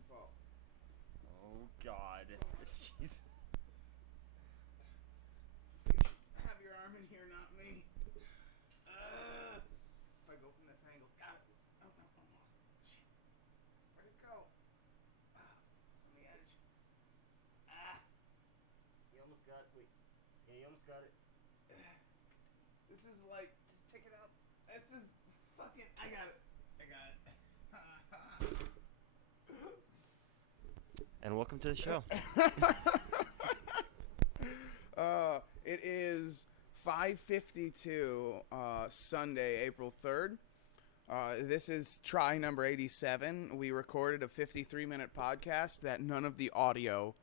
fucking fault. Oh, God. Jeez. Have your arm in here, not me. If I go from this angle, got it. Oh, no, almost. Shit. Where'd it go? It's on the edge. You almost got it. Wait. Yeah, you almost got it. This is like, just pick it up. This is fucking, I got it. And welcome to the show. It is 5:52, Sunday, April 3rd. This is try number 87. We recorded a 53-minute podcast that none of the audio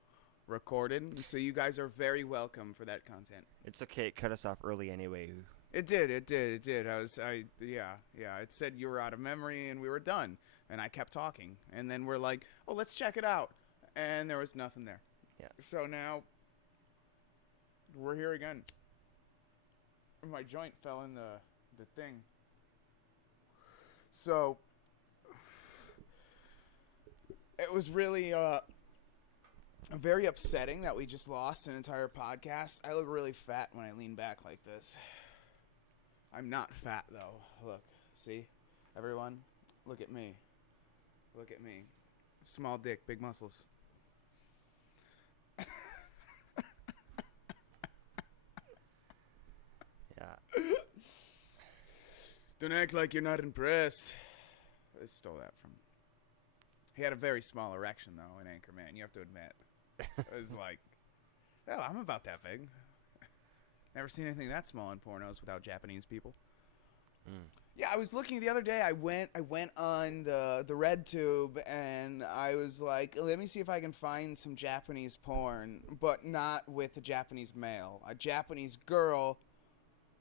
recorded, so you guys are very welcome for that content. It's okay. It cut us off early anyway. It did. It said you were out of memory and we were done, and I kept talking, and then we're like, oh, let's check it out, and there was nothing there. Yeah. So now we're here again. My joint fell in the thing. So it was really very upsetting that we just lost an entire podcast. I look really fat when I lean back like this. I'm not fat though. Look, see? Everyone, look at me. Look at me. Small dick, big muscles. Yeah. Don't act like you're not impressed. I stole that from... He had a very small erection, though, in Anchorman. You have to admit. It was like, oh, I'm about that big. Never seen anything that small in pornos without Japanese people. Yeah, I was looking the other day. I went on the red tube, and I was like, let me see if I can find some Japanese porn, but not with a Japanese male. A Japanese girl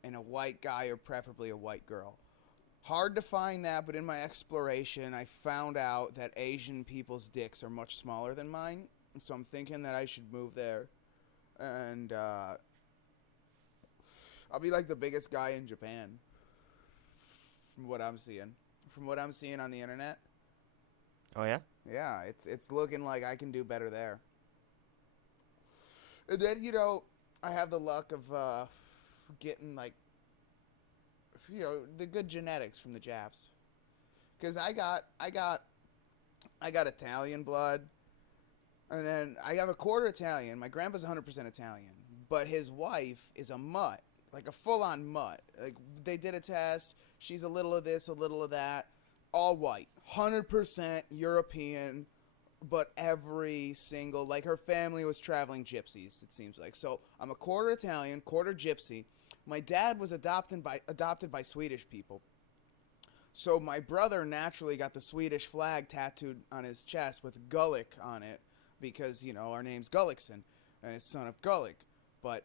and a white guy, or preferably a white girl. Hard to find that, but in my exploration, I found out that Asian people's dicks are much smaller than mine, so I'm thinking that I should move there, and I'll be like the biggest guy in Japan, from what I'm seeing. From what I'm seeing on the internet. Oh, yeah? Yeah, it's looking like I can do better there. And then, I have the luck of getting, like, the good genetics from the Japs. Because I got Italian blood, and then I have a quarter Italian. My grandpa's 100% Italian, but his wife is a mutt, like a full-on mutt. Like, they did a test. She's a little of this, a little of that. All white. 100% European, but every single... Like, her family was traveling gypsies, it seems like. So, I'm a quarter Italian, quarter gypsy. My dad was adopted by Swedish people. So, my brother naturally got the Swedish flag tattooed on his chest with Gullik on it. Because, our name's Gullikson, and it's son of Gullik. But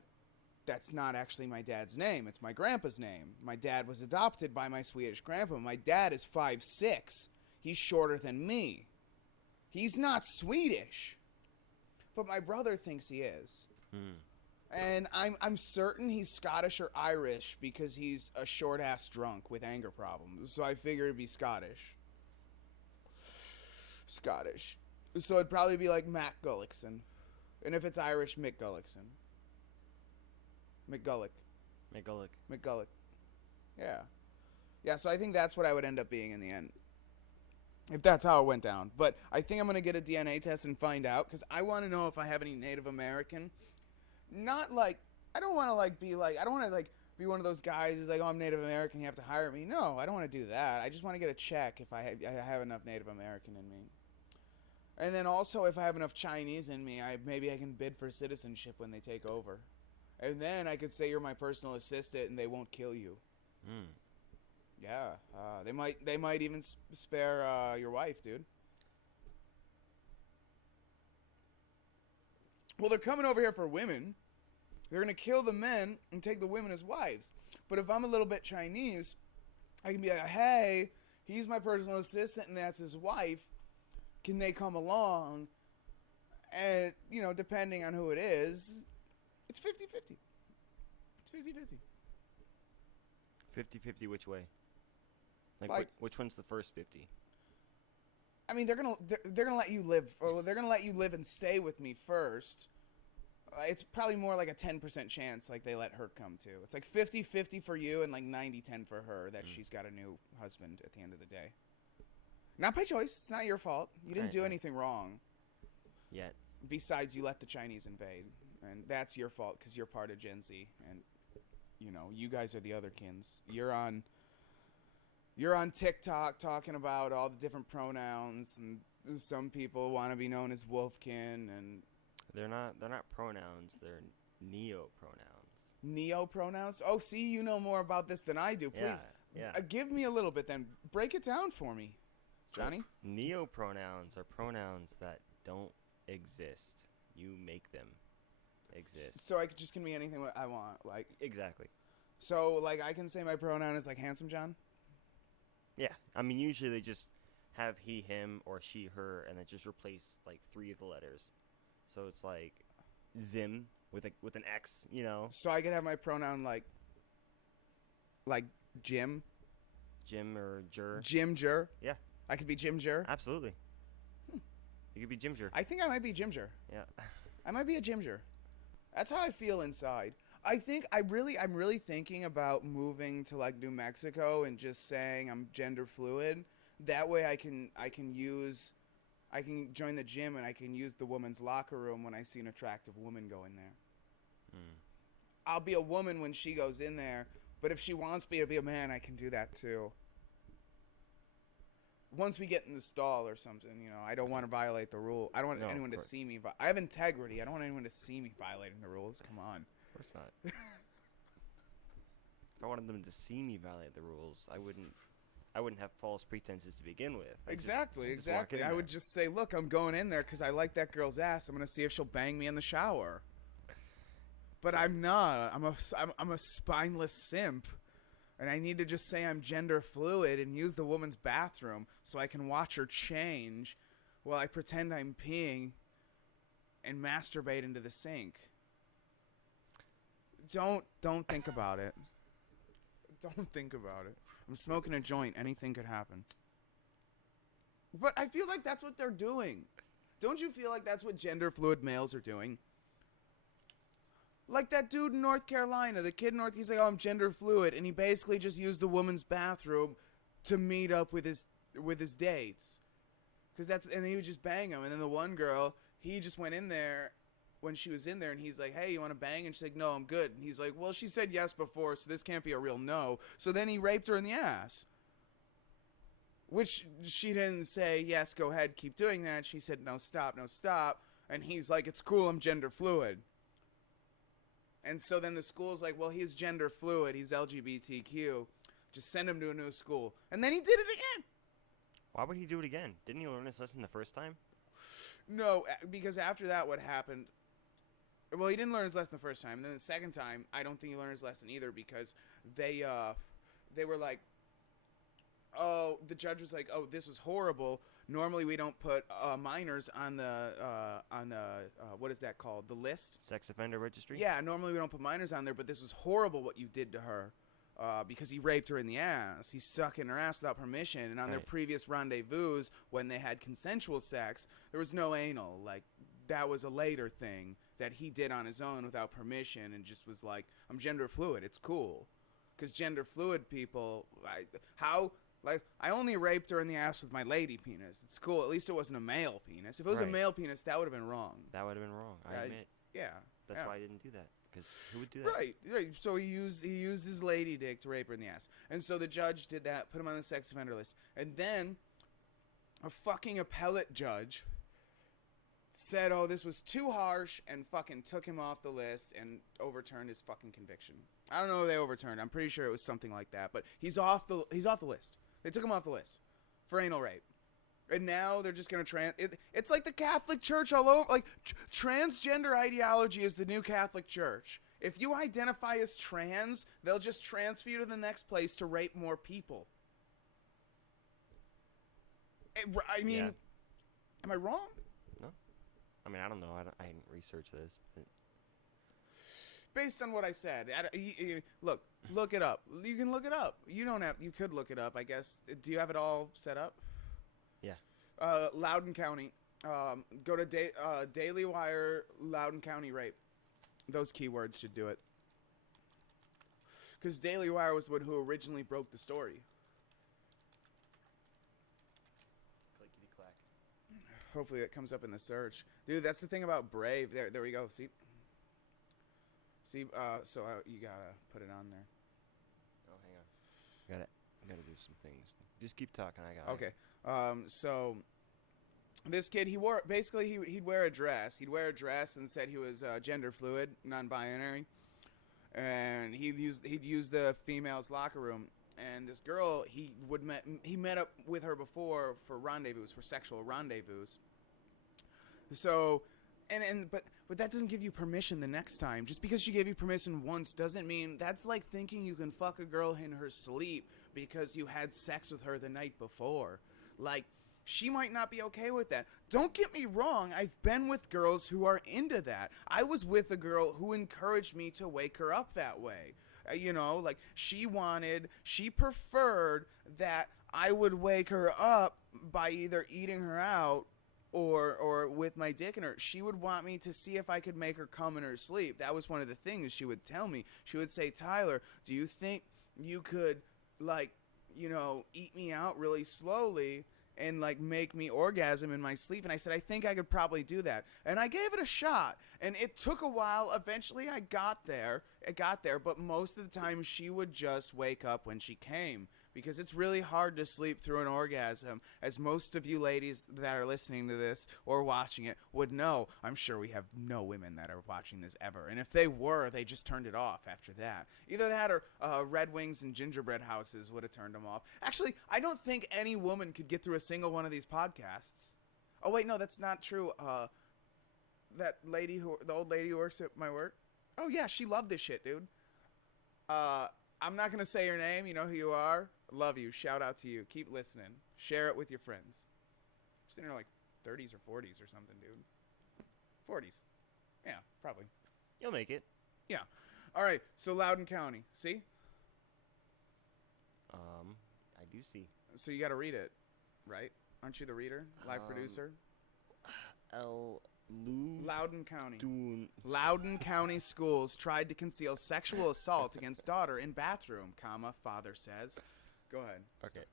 that's not actually my dad's name. It's my grandpa's name. My dad was adopted by my Swedish grandpa. My dad is 5'6". He's shorter than me. He's not Swedish. But my brother thinks he is. And I'm certain he's Scottish or Irish because he's a short-ass drunk with anger problems. So I figured it'd be Scottish. So it'd probably be like Matt Gullickson. And if it's Irish, Mick Gullickson. McGullick. Yeah. Yeah, so I think that's what I would end up being in the end. If that's how it went down. But I think I'm going to get a DNA test and find out. Because I want to know if I have any Native American. Not like... I don't want to be be one of those guys who's like, oh, I'm Native American, you have to hire me. No, I don't want to do that. I just want to get a check if I have enough Native American in me. And then also, if I have enough Chinese in me, maybe I can bid for citizenship when they take over. And then I could say you're my personal assistant and they won't kill you. Yeah. They might even spare your wife, dude. Well, they're coming over here for women. They're going to kill the men and take the women as wives. But if I'm a little bit Chinese, I can be like, hey, he's my personal assistant and that's his wife. Can they come along? And, depending on who it is, it's 50-50. It's 50-50. 50-50 which way? Like which one's the first 50? I mean, they're gonna let you live, or they're gonna let you live and stay with me first. It's probably more like a 10% chance, like they let her come too. It's like 50-50 for you and like 90-10 for her that she's got a new husband at the end of the day. Not by choice. It's not your fault. You didn't do anything wrong. Yet. Besides, you let the Chinese invade, and that's your fault because you're part of Gen Z, and you know you guys are the other kins. You're on TikTok talking about all the different pronouns, and some people want to be known as Wolfkin, and They're not pronouns. They're neo-pronouns. neo-pronouns. Oh, see, you know more about this than I do. Please, Yeah. give me a little bit then. Break it down for me, Johnny. So, neo-pronouns are pronouns that don't exist. You make them exist. So I just can be anything I want, like. Exactly. So, like, I can say my pronoun is like Handsome John. Yeah. I mean, usually they just have he, him, or she, her, and then just replace like 3 of the letters. So it's like Zim with an X, you know. So I could have my pronoun like Jim. Jim or Jer. Jim Jer. Yeah. I could be Jim Jer. Absolutely. You could be Jim Jer. I think I might be Jim Jer. Yeah. I might be a Jim Jer. That's how I feel inside. I think I'm really thinking about moving to like New Mexico and just saying I'm gender fluid. That way I can join the gym and I can use the woman's locker room when I see an attractive woman go in there. I'll be a woman when she goes in there, but if she wants me to be a man, I can do that too. Once we get in the stall or something, you know, I don't want to violate the rule. I don't want anyone to see me. I have integrity. I don't want anyone to see me violating the rules. Come on. Of course not. If I wanted them to see me violate the rules, I wouldn't have false pretenses to begin with. Exactly. I would just say, look, I'm going in there because I like that girl's ass. I'm going to see if she'll bang me in the shower. But I'm not. I'm a spineless simp. And I need to just say I'm gender fluid and use the woman's bathroom so I can watch her change while I pretend I'm peeing and masturbate into the sink. Don't think about it. Don't think about it. I'm smoking a joint. Anything could happen. But I feel like that's what they're doing. Don't you feel like that's what gender fluid males are doing? Like that dude in North Carolina, the kid in he's like, oh, I'm gender fluid, and he basically just used the woman's bathroom to meet up with his dates. And he would just bang him, and then the one girl, he just went in there when she was in there, and he's like, hey, you want to bang? And she's like, no, I'm good. And he's like, well, she said yes before, so this can't be a real no. So then he raped her in the ass. Which she didn't say, yes, go ahead, keep doing that. She said, no, stop. And he's like, it's cool, I'm gender fluid. And so then the school's like, well, he's gender fluid, he's LGBTQ. Just send him to a new school. And then he did it again. Why would he do it again? Didn't he learn his lesson the first time? No, because after that, what happened... Well, he didn't learn his lesson the first time. And then the second time, I don't think he learned his lesson either because they were like, oh, the judge was like, oh, this was horrible. Normally we don't put minors on the what is that called? The list? Sex offender registry? Yeah, normally we don't put minors on there, but this was horrible what you did to her. Because he raped her in the ass. He stuck in her ass without permission. And on their previous rendezvous, when they had consensual sex, there was no anal. Like, that was a later thing that he did on his own without permission and just was like, I'm gender fluid. It's cool. Because gender fluid people, I only raped her in the ass with my lady penis. It's cool. At least it wasn't a male penis. If it was a male penis, that would have been wrong. That would have been wrong. I admit. Yeah. That's why I didn't do that. Because who would do that? Right. So he used his lady dick to rape her in the ass. And so the judge did that, put him on the sex offender list. And then a fucking appellate judge said, oh, this was too harsh, and fucking took him off the list and overturned his fucking conviction. I don't know if they overturned. I'm pretty sure it was something like that. But he's off the list. They took him off the list for anal rape. And now they're just going to it's like the Catholic Church all over. Like, transgender ideology is the new Catholic Church. If you identify as trans, they'll just transfer you to the next place to rape more people. I mean, am I wrong? No. I mean, I don't know. I didn't research this. But... Based on what I said, look it up. You can look it up. You could look it up, I guess. Do you have it all set up? Yeah. Loudoun County. Go to Daily Wire, Loudoun County rape. Those keywords should do it. Because Daily Wire was the one who originally broke the story. Clickety clack. Hopefully it comes up in the search. Dude, that's the thing about Brave. There we go. See? So you gotta put it on there. Oh, hang on. I gotta do some things. Just keep talking. I got it. Okay. So this kid, he'd wear a dress. He'd wear a dress and said he was gender fluid, non-binary, and he'd use the female's locker room. And this girl, he met up with her before for sexual rendezvous. So, but that doesn't give you permission the next time. Just because she gave you permission once doesn't mean that's like thinking you can fuck a girl in her sleep because you had sex with her the night before. Like, she might not be okay with that. Don't get me wrong, I've been with girls who are into that. I was with a girl who encouraged me to wake her up that way. Like she preferred that I would wake her up by either eating her out or with my dick in her. She would want me to see if I could make her come in her sleep. That was one of the things she would tell me. She would say, Tyler, do you think you could, eat me out really slowly and, make me orgasm in my sleep? And I said, I think I could probably do that. And I gave it a shot. And it took a while. Eventually, I got there. But most of the time, she would just wake up when she came. Because it's really hard to sleep through an orgasm, as most of you ladies that are listening to this or watching it would know. I'm sure we have no women that are watching this ever. And if they were, they just turned it off after that. Either that or Red Wings and gingerbread houses would have turned them off. Actually, I don't think any woman could get through a single one of these podcasts. Oh, wait, no, that's not true. The old lady who works at my work. Oh, yeah, she loved this shit, dude. I'm not going to say your name. You know who you are. Love you. Shout out to you. Keep listening. Share it with your friends. She's in her 30s or 40s or something, dude. 40s. Yeah, probably. You'll make it. Yeah. All right. So Loudoun County. See? I do see. So you got to read it, right? Aren't you the reader? Live producer? Loudoun County. Loudoun County schools tried to conceal sexual assault against daughter in bathroom, father says. Go ahead. Okay.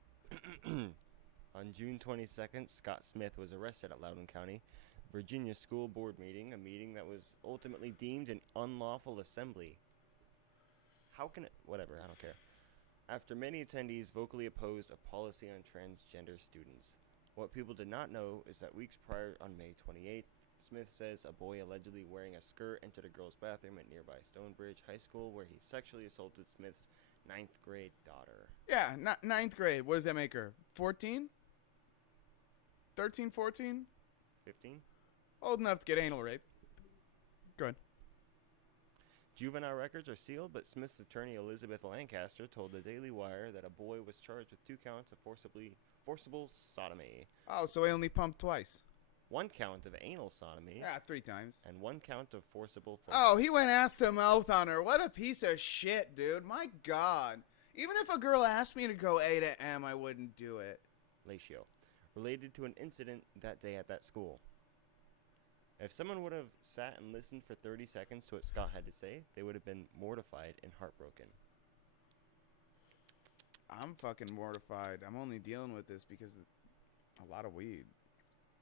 On June 22nd, Scott Smith was arrested at Loudoun County, Virginia school board meeting, a meeting that was ultimately deemed an unlawful assembly. How can it? Whatever, I don't care. After many attendees vocally opposed a policy on transgender students. What people did not know is that weeks prior, on May 28th, Smith says a boy allegedly wearing a skirt entered a girl's bathroom at nearby Stonebridge High School where he sexually assaulted Smith's 9th grade daughter. Yeah, 9th grade. What does that make her? 14? 13, 14? 15? Old enough to get anal rape. Go ahead. Juvenile records are sealed, but Smith's attorney Elizabeth Lancaster told the Daily Wire that a boy was charged with 2 counts of forcible sodomy. Oh, so he only pumped twice. 1 count of anal sodomy. Yeah, 3 times. And 1 count of forcible... Oh, he went ass to mouth on her. What a piece of shit, dude. My God. Even if a girl asked me to go A to M, I wouldn't do it. Ratio. Related to an incident that day at that school. If someone would have sat and listened for 30 seconds to what Scott had to say, they would have been mortified and heartbroken. I'm fucking mortified. I'm only dealing with this because of a lot of weed.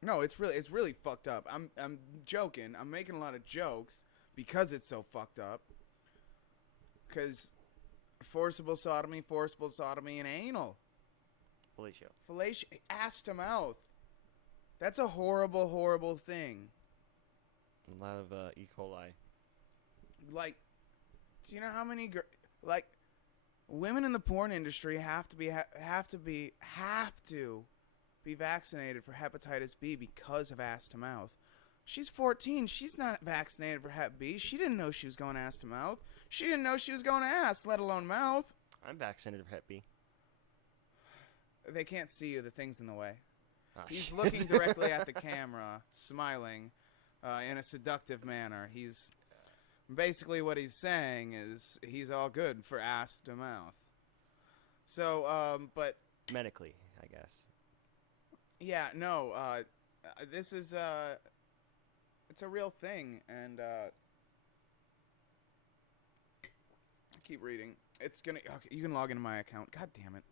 No, it's really fucked up. I'm joking. I'm making a lot of jokes because it's so fucked up. Because forcible sodomy, and anal. Fellatio. Ass to mouth. That's a horrible, horrible thing. A lot of E. coli. Do you know how many women in the porn industry have to be vaccinated for hepatitis B because of ass to mouth? She's 14. She's not vaccinated for Hep B. She didn't know she was going ass to mouth. She didn't know she was going ass, let alone mouth. I'm vaccinated for Hep B. They can't see you. The thing's in the way. Oh, He's shit. looking directly at the camera, smiling in a seductive manner. He's basically what he's saying is he's all good for ass to mouth. So, but Medically, I guess. Yeah, no, this is, it's a real thing, and, keep reading. It's gonna, okay, you can log into my account. God damn it.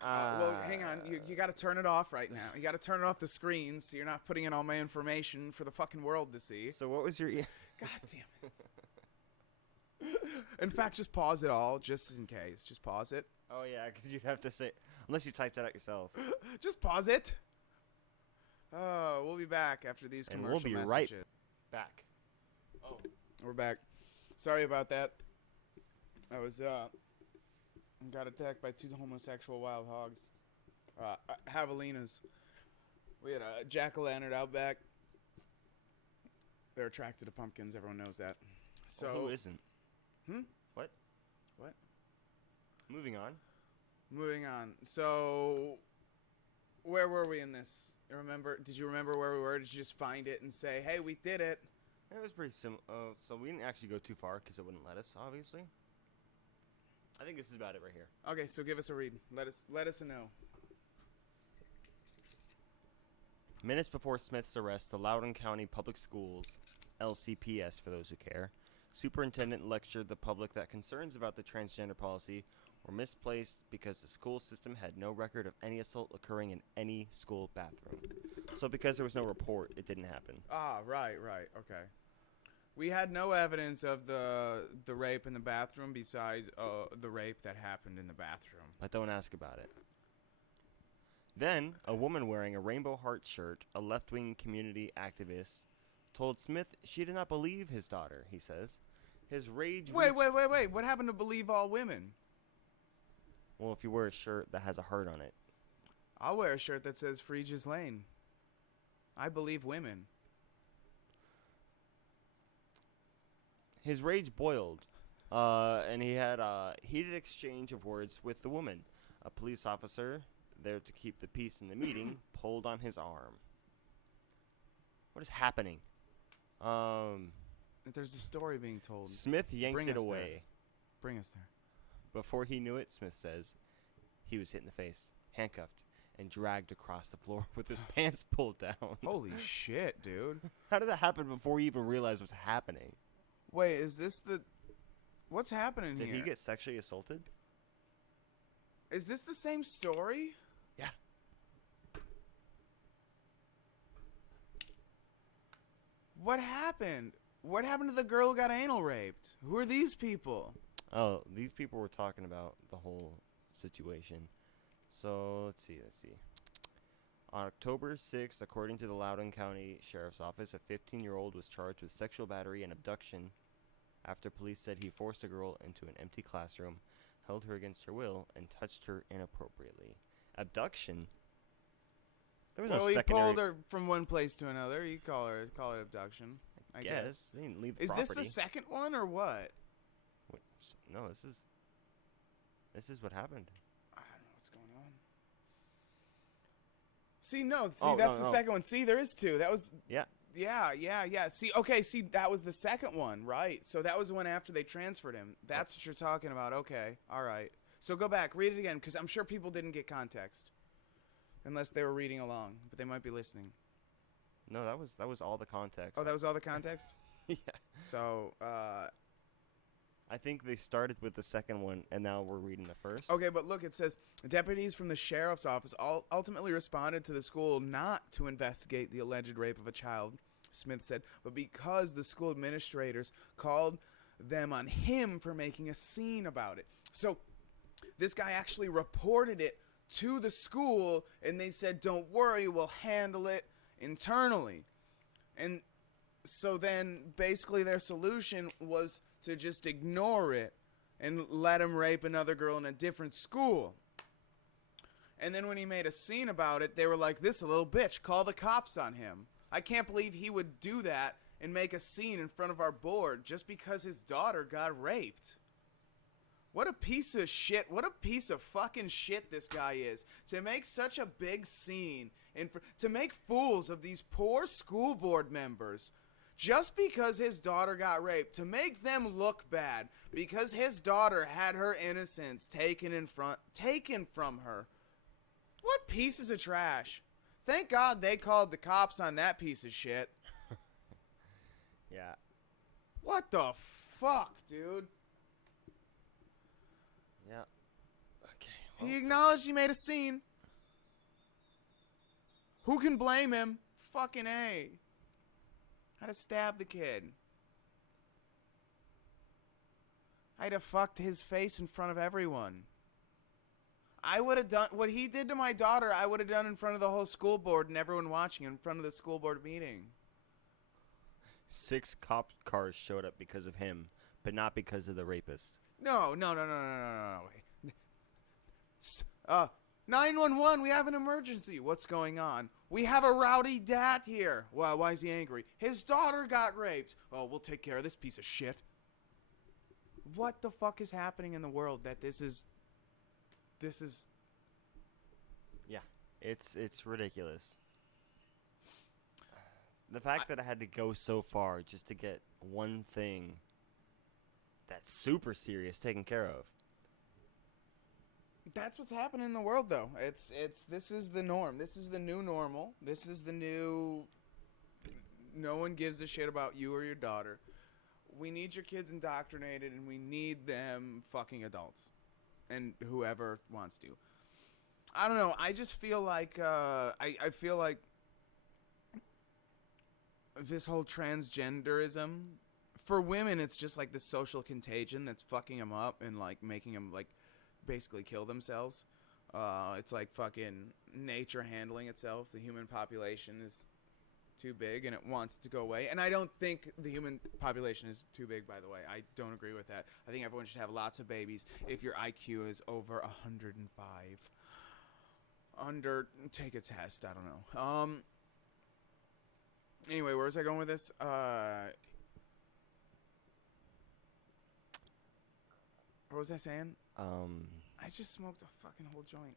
Well, hang on. You got to turn it off right now. You got to turn it off the screen so you're not putting in all my information for the fucking world to see. So what was your... God damn it. In fact, just pause it all, just in case. Just pause it. Oh, yeah, because you'd have to say... Unless you typed that out yourself. Just pause it. Oh, we'll be back after these And commercial we'll be messages. right back. Oh. We're back. Sorry about that. I was, got attacked by 2 homosexual wild hogs. Javelinas. We had a jack-o'-lantern out back. They're attracted to pumpkins. Everyone knows that. So Well, who isn't? What? Moving on. Moving on. So, where were we in this? Did you remember where we were? Did you just find it and say, "Hey, we did it"? It was pretty similar. So we didn't actually go too far because it wouldn't let us, obviously. I think this is about it right here. Okay, so give us a read. Let us know. Minutes before Smith's arrest, the Loudoun County Public Schools, LCPS for those who care, superintendent lectured the public that concerns about the transgender policy were misplaced because the school system had no record of any assault occurring in any school bathroom. So because there was no report, it didn't happen. Ah, right, okay. We had no evidence of the rape in the bathroom besides the rape that happened in the bathroom. But don't ask about it. Then, a woman wearing a Rainbow Heart shirt, a left-wing community activist, told Smith she did not believe his daughter, he says. His rage Wait. reached- What happened to believe all women? Well, if you wear a shirt that has a heart on it. I'll wear a shirt that says Free Ghislaine. I believe women. His rage boiled, and he had a heated exchange of words with the woman. A police officer, there to keep the peace in the meeting, pulled on his arm. What is happening? There's a story being told. Smith yanked Bring it us away. there. Bring us there. Before he knew it, Smith says, he was hit in the face, handcuffed, and dragged across the floor with his pants pulled down. Holy shit, dude. How did that happen before he even realized what's happening? Wait, is this the... What's happening Did here? he get sexually assaulted? Is this the same story? Yeah. What happened? What happened to the girl who got anal raped? Who are these people? Oh, these people were talking about the whole situation. So, let's see. On October 6th, according to the Loudoun County Sheriff's Office, a 15-year-old was charged with sexual battery and abduction after police said he forced a girl into an empty classroom, held her against her will, and touched her inappropriately. Abduction? There was Well, no he secondary... pulled her from one place to another. You call it abduction. I guess. They didn't leave the Is property. this the second one or what? Wait, no, this is what happened. I don't know what's going on. See, Oh, that's no, the no. second one. See, there is 2. That was... Yeah. Yeah. See, that was the second one, right? So that was the one after they transferred him. That's what you're talking about. Okay, all right. So go back, read it again, because I'm sure people didn't get context. Unless they were reading along, but they might be listening. No, that was all the context. Oh, that was all the context? Yeah. So, I think they started with the second one, and now we're reading the first. okay, but look, it says, deputies from the sheriff's office ultimately responded to the school not to investigate the alleged rape of a child, Smith said, but because the school administrators called them on him for making a scene about it. So, this guy actually reported it to the school, and they said, don't worry, we'll handle it internally. And so then basically their solution was to just ignore it and let him rape another girl in a different school. And then when he made a scene about it, they were like, this little bitch, call the cops on him. I can't believe he would do that and make a scene in front of our board just because his daughter got raped. What a piece of shit. What a piece of fucking shit this guy is. To make such a big scene and to make fools of these poor school board members just because his daughter got raped. To make them look bad because his daughter had her innocence taken from her. What pieces of trash? Thank God they called the cops on that piece of shit. Yeah. What the fuck, dude? Yeah. Okay. Well, He acknowledged he made a scene. Who can blame him? Fucking A. Had to stab the kid. I'd have fucked his face in front of everyone. I would have done what he did to my daughter. I would have done in front of the whole school board and everyone watching, in front of the school board meeting. 6 cop cars showed up because of him, but not because of the rapist. No. 911, we have an emergency. What's going on? We have a rowdy dad here. Why is he angry? His daughter got raped. Oh, we'll take care of this piece of shit. What the fuck is happening in the world that this is Yeah, it's ridiculous. The fact that I had to go so far just to get one thing that's super serious taken care of. That's what's happening in the world, though. This is the norm. This is the new normal. This is the new. No one gives a shit about you or your daughter. We need your kids indoctrinated, and we need them fucking adults, and whoever wants to. I don't know. I just feel like I feel like this whole transgenderism for women, it's just like this social contagion that's fucking them up and like making them like basically kill themselves. It's like fucking nature handling itself. The human population is too big and it wants to go away. And I don't think the human population is too big, by the way. I don't agree with that. I think everyone should have lots of babies if your IQ is over 105. Take a test. I don't know. Anyway, where was I going with this? What was I saying? I just smoked a fucking whole joint.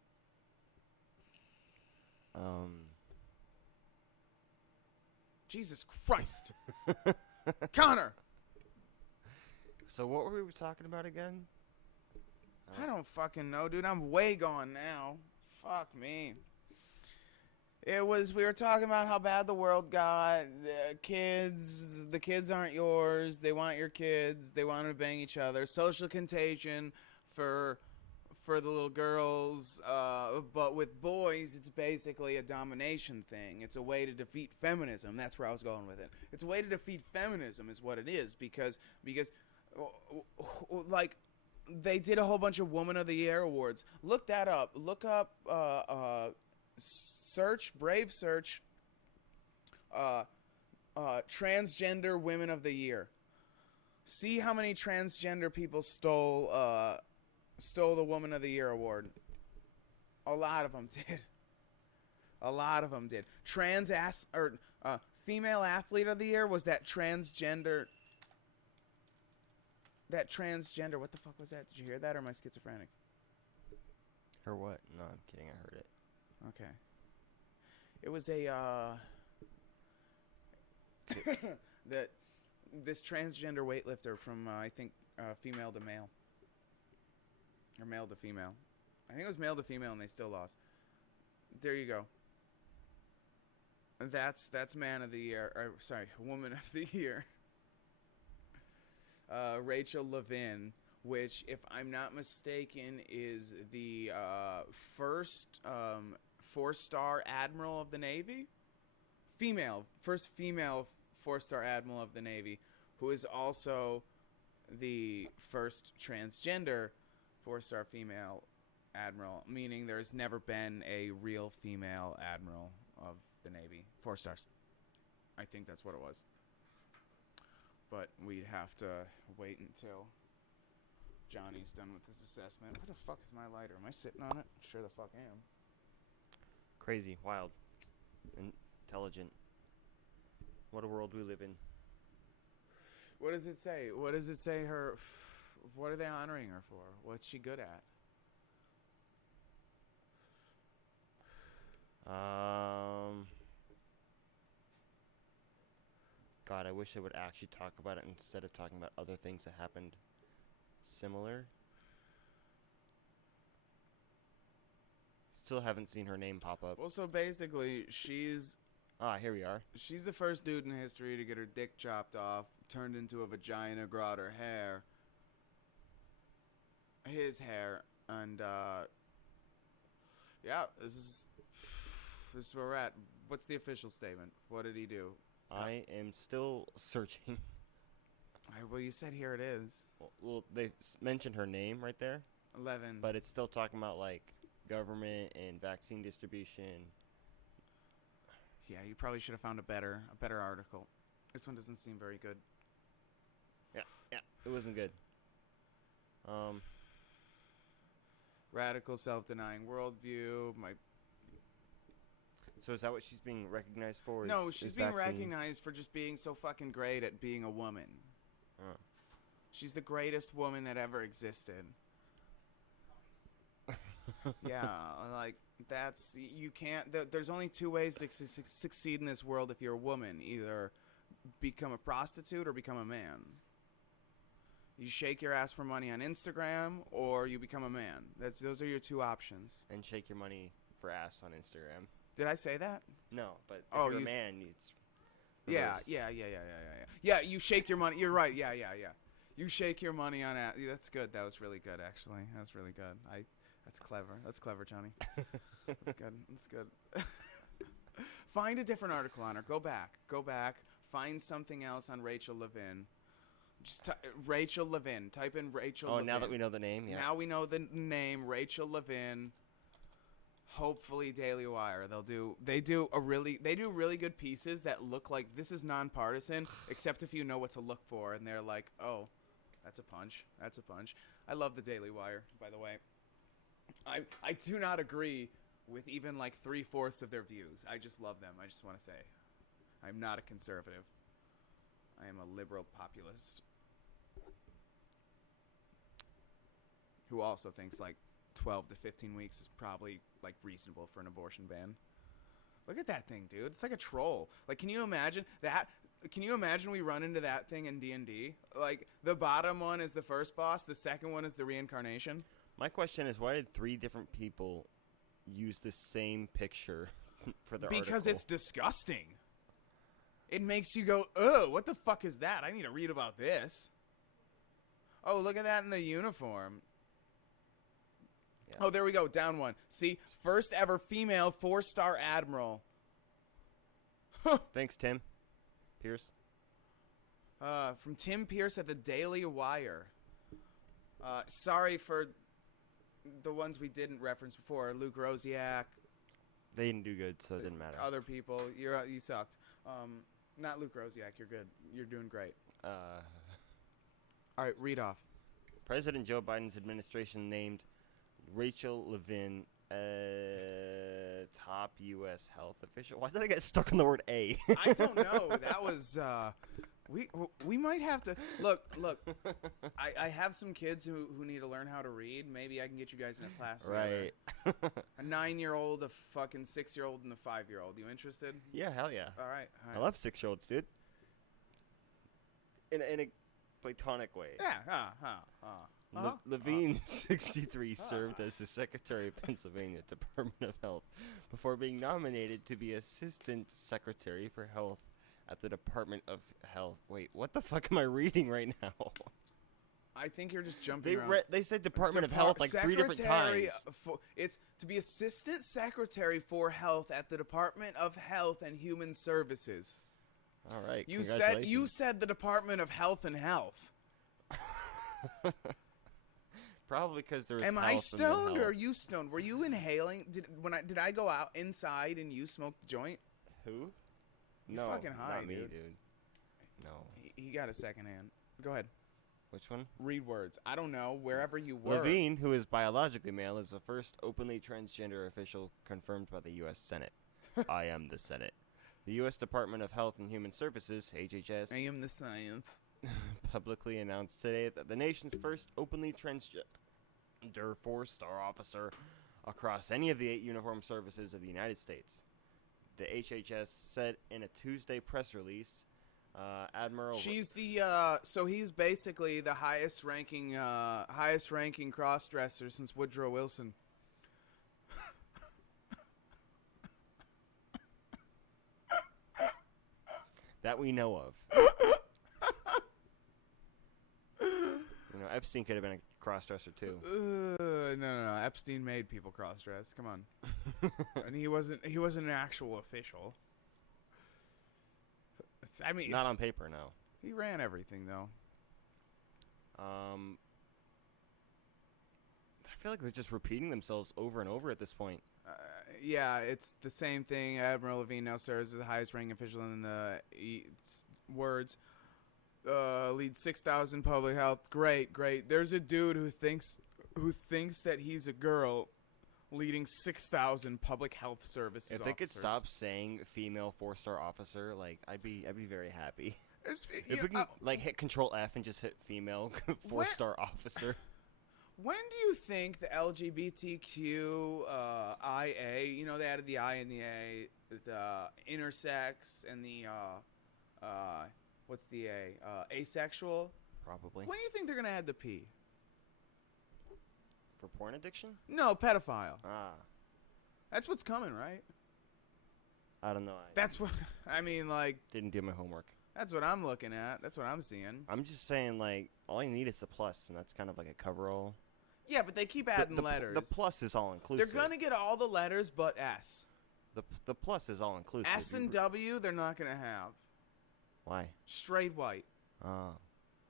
Jesus Christ. Connor! So what were we talking about again? I don't fucking know, dude. I'm way gone now. Fuck me. We were talking about how bad the world got. The kids aren't yours. They want your kids. They want to bang each other. Social contagion for the little girls. But with boys, it's basically a domination thing. It's a way to defeat feminism. That's where I was going with it. It's a way to defeat feminism is what it is. Because like, they did a whole bunch of Woman of the Year awards. Look that up. Look up, Brave search, transgender Women of the Year. See how many transgender people stole the Woman of the Year award. A lot of them did. A lot of them did. Female Athlete of the Year was that transgender. What the fuck was that? Did you hear that, or am I schizophrenic? Or what? No, I'm kidding. I heard it. Okay. It was this transgender weightlifter from I think female to male, or male to female. I think it was male to female, and they still lost. There you go. That's Man of the Year. Woman of the Year. Rachel Levin, which, if I'm not mistaken, is the first 4-star admiral of the Navy. First female 4-star admiral of the Navy, who is also the first transgender 4-star female admiral, meaning there's never been a real female admiral of the Navy. 4 stars. I think that's what it was. But we'd have to wait until Johnny's done with his assessment. Where the fuck is my lighter? Am I sitting on it? Sure the fuck am. Crazy, wild, intelligent. What a world we live in. What does it say? What does it say what are they honoring her for? What's she good at? God, I wish I would actually talk about it instead of talking about other things that happened similar. It's Still haven't seen her name pop up. Well, so basically, she's Here we are. the first dude in history to get her dick chopped off, turned into a vagina, grow out her hair. His hair, and yeah, this is where we're at. What's the official statement? What did he do? I am still searching. Well, you said here it is. Well, they mentioned her name right there, 11. but it's still talking about like government and vaccine distribution. Yeah, you probably should have found a better article. This one doesn't seem very good. Yeah, it wasn't good. Radical self-denying worldview. So is that what she's being recognized for? No, is she's being vaccines? recognized for just being so fucking great at being a woman. Oh. She's the greatest woman that ever existed. Yeah, like that's you can't. There's only two ways to succeed in this world if you're a woman: either become a prostitute or become a man. You shake your ass for money on Instagram, or you become a man. Those are your two options. And shake your money for ass on Instagram. Did I say that? No, but if Oh, you're a you man, it's Yeah, reversed. yeah. Yeah, you shake your money. You're right. Yeah. You shake your money on ass. Yeah, that's good. That was really good, actually. That was really good. That's clever. That's clever, Johnny. That's good. That's good. Find a different article on her. Go back. Find something else on Rachel Levin. Just Rachel Levin. Type in Rachel Levin. Now that we know the name, yeah. Now we know the name, Rachel Levin. Hopefully Daily Wire. They do really good pieces that look like this is nonpartisan, except if you know what to look for, and they're like, oh, that's a punch. That's a punch. I love the Daily Wire, by the way. I do not agree with even like 3/4 of their views. I just love them. I just want to say, I'm not a conservative. I am a liberal populist who also thinks like 12 to 15 weeks is probably like reasonable for an abortion ban. Look at that thing, dude. It's like a troll. Like, can you imagine that? Can you imagine we run into that thing in D&D? Like, the bottom one is the first boss. The second one is the reincarnation. My question is, why did 3 different people use the same picture for their Because article? it's disgusting. It makes you go, ugh, what the fuck is that? I need to read about this. Oh, look at that in the uniform. Yeah. Oh, there we go. Down one. See, first ever female 4-star admiral. Thanks, Tim Pierce. From Tim Pierce at the Daily Wire. Sorry for the ones we didn't reference before. Luke Rosiak. They didn't do good, so it didn't matter. Other people. You sucked. Not Luke Rosiak. You're good. You're doing great. All right, read off. President Joe Biden's administration named Rachel Levin top U.S. health official. Why did I get stuck on the word A? I don't know. That was we might have to look. I have some kids who need to learn how to read. Maybe I can get you guys in a class together. Right. A 9-year-old, a fucking 6-year-old, and a 5-year-old. You interested? Yeah, hell yeah. All right. I love 6-year-olds, dude. In a platonic way. Yeah. Levine, 63, served as the Secretary of Pennsylvania Department of Health before being nominated to be Assistant Secretary for Health at the Department of Health. Wait, what the fuck am I reading right now? I think you're just jumping around. They said Department of Health like 3 different times. It's to be Assistant Secretary for Health at the Department of Health and Human Services. All right, You said the Department of Health and Health. Probably because there was. Am health I and then stoned or health. are you stoned? Were you inhaling? Did I go out inside and you smoked the joint? Who? You're No, fucking high, not me, dude. No. He got a second hand. Go ahead. Which one? Read words. I don't know. Wherever you were. Levine, who is biologically male, is the first openly transgender official confirmed by the U.S. Senate. I am the Senate. The U.S. Department of Health and Human Services, HHS, I am the science. publicly announced today that the nation's first openly transgender 4-star officer across any of the 8 uniformed services of the United States. The HHS said in a Tuesday press release, Admiral... She's the, so he's basically the highest ranking cross-dresser since Woodrow Wilson. that we know of. Epstein could have been a crossdresser too. No. Epstein made people cross-dress. Come on. And he wasn't an actual official. I mean, not on paper, no. He ran everything, though. I feel like they're just repeating themselves over and over at this point. Yeah, it's the same thing. Admiral Levine now serves as the highest-ranking official in the words. Leads 6,000 public health. Great. There's a dude who thinks that he's a girl, leading 6,000 public health services. If they could stop saying female 4-star officer, like I'd be very happy. If we can hit Control F and just hit female 4-star officer. When do you think the LGBTQ IA, they added the I and the A, the intersex and the what's the A? Asexual? Probably. When do you think they're gonna add the P? For porn addiction? No, pedophile. That's what's coming, right? I don't know. That's what I mean. Like, didn't do my homework. That's what I'm looking at. That's what I'm seeing. I'm just saying, like, all you need is the plus, and that's kind of like a coverall. Yeah, but they keep adding letters. The plus is all inclusive. They're gonna get all the letters but S. The plus is all inclusive. S and W, they're not gonna have. Why? Straight white. Oh.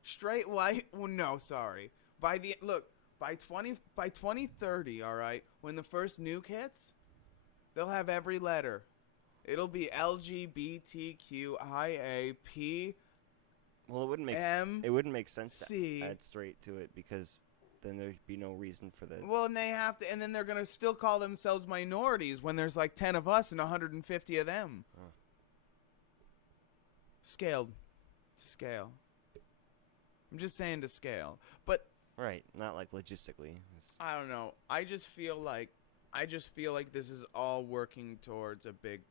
Straight white. Well, no, sorry. By 2030, all right, when the first nuke hits, they'll have every letter. It'll be LGBTQIAP. Well, it wouldn't make sense to add straight to it because then there'd be no reason for that. Well, and they have to, and then they're gonna still call themselves minorities when there's like 10 of us and 150 of them. Oh. Scaled to scale. I'm just saying to scale, but right, not like logistically. I don't know. I just feel like this is all working towards a big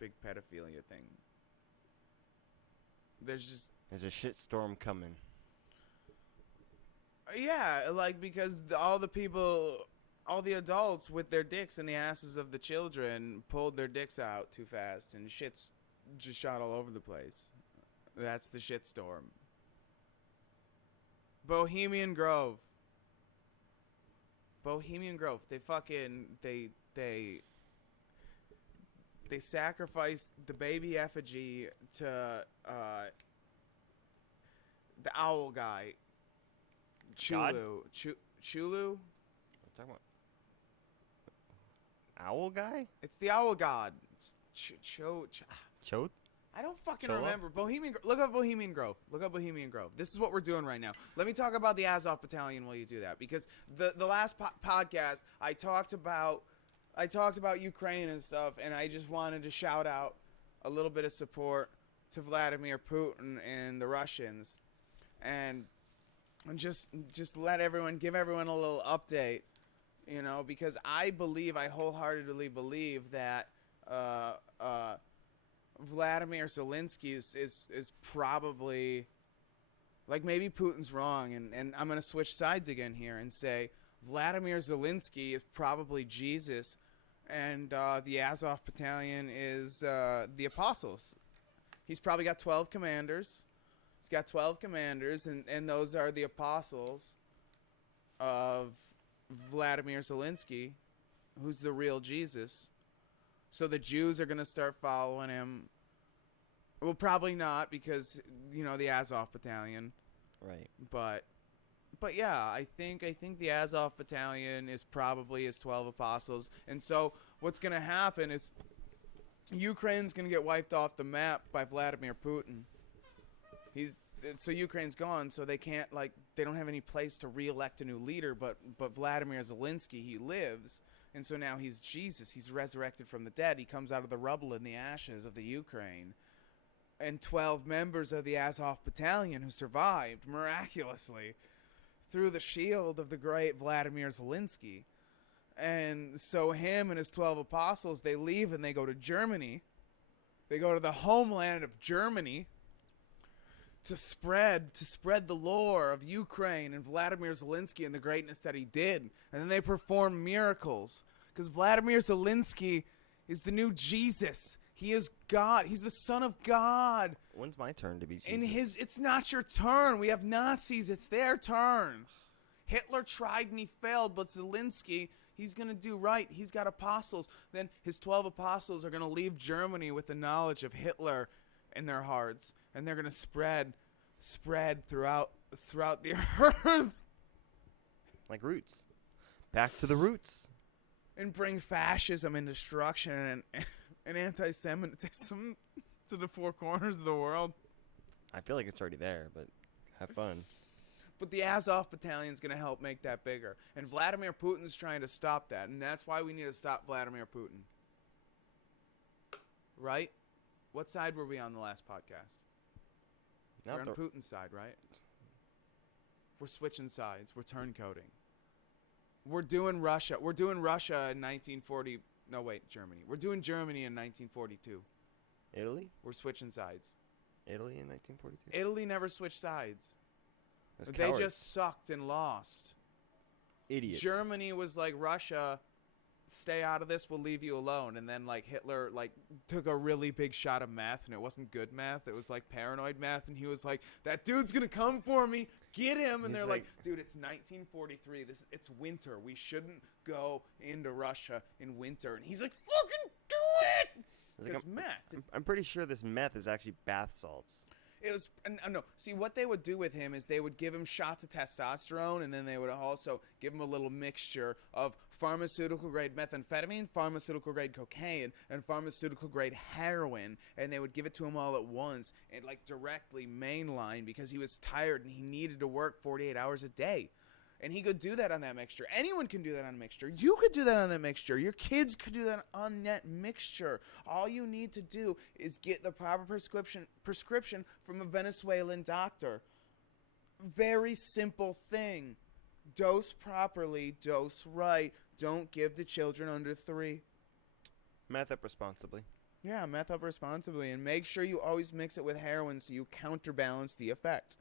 pedophilia thing. There's a shitstorm coming. Yeah, like because all the adults with their dicks in the asses of the children pulled their dicks out too fast and shit's just shot all over the place. That's the shitstorm. Bohemian Grove. They fucking they sacrificed the baby effigy to the owl guy. Chulu. Chulu? What are you talking about? Owl guy? It's the owl god. It's Chode? I don't fucking Chola? remember. Look up Bohemian Grove. This is what we're doing right now. Let me talk about the Azov Battalion while you do that, because the last podcast I talked about Ukraine and stuff, and I just wanted to shout out a little bit of support to Vladimir Putin and the Russians, and just give everyone a little update, because I wholeheartedly believe that Vladimir Zelensky is probably, like, maybe Putin's wrong, and I'm going to switch sides again here and say Vladimir Zelensky is probably Jesus, and the Azov Battalion is the apostles. He's probably got 12 commanders. He's got 12 commanders, and those are the apostles of Vladimir Zelensky, who's the real Jesus. So the Jews are going to start following him. Well, probably not, because, the Azov Battalion. Right. But yeah, I think the Azov Battalion is probably his 12 apostles. And so what's going to happen is Ukraine's going to get wiped off the map by Vladimir Putin. So Ukraine's gone, so they can't, they don't have any place to re-elect a new leader, but Vladimir Zelensky, he lives. And so now he's Jesus. He's resurrected from the dead. He comes out of the rubble and the ashes of the Ukraine. And 12 members of the Azov Battalion who survived miraculously through the shield of the great Vladimir Zelensky. And so him and his 12 apostles, they leave and they go to Germany. They go to the homeland of Germany to spread the lore of Ukraine and Vladimir Zelensky and the greatness that he did. And then they perform miracles, because Vladimir Zelensky is the new Jesus. He is God. He's the son of God. When's my turn to be Jesus? In it's not your turn. We have Nazis. It's their turn. Hitler tried and he failed, but Zelensky, he's going to do right. He's got apostles. Then his 12 apostles are going to leave Germany with the knowledge of Hitler in their hearts, and they're going to spread throughout the earth. Like roots. Back to the roots. And bring fascism and destruction and anti-Semitism to the four corners of the world. I feel like it's already there, but have fun. But the Azov Battalion's going to help make that bigger. And Vladimir Putin's trying to stop that. And that's why we need to stop Vladimir Putin. Right? What side were we on the last podcast? We're on Putin's side, right? We're switching sides. We're turncoating. We're doing Russia. We're doing Russia in 1940. No, wait, Germany. We're doing Germany in 1942. Italy? We're switching sides. Italy in 1942? Italy never switched sides. Those They cowards. just sucked and lost. Idiots. Germany was like, Russia, stay out of this, we'll leave you alone. And then like Hitler like took a really big shot of meth, and it wasn't good meth, it was like paranoid meth, and he was like, that dude's gonna come for me, get him. And He's they're like, dude, it's 1943, it's winter, we shouldn't go into Russia in winter. And he's like, fucking do it, because meth. I'm pretty sure this meth is actually bath salts. It was no. See, what they would do with him is they would give him shots of testosterone, and then they would also give him a little mixture of pharmaceutical grade methamphetamine, pharmaceutical grade cocaine, and pharmaceutical grade heroin, and they would give it to him all at once and like directly mainline, because he was tired and he needed to work 48 hours a day. And he could do that on that mixture. Anyone can do that on a mixture. You could do that on that mixture. Your kids could do that on that mixture. All you need to do is get the proper prescription from a Venezuelan doctor. Very simple thing. Dose properly, dose right. Don't give to children under 3. Meth up responsibly. Yeah, meth up responsibly. And make sure you always mix it with heroin so you counterbalance the effect.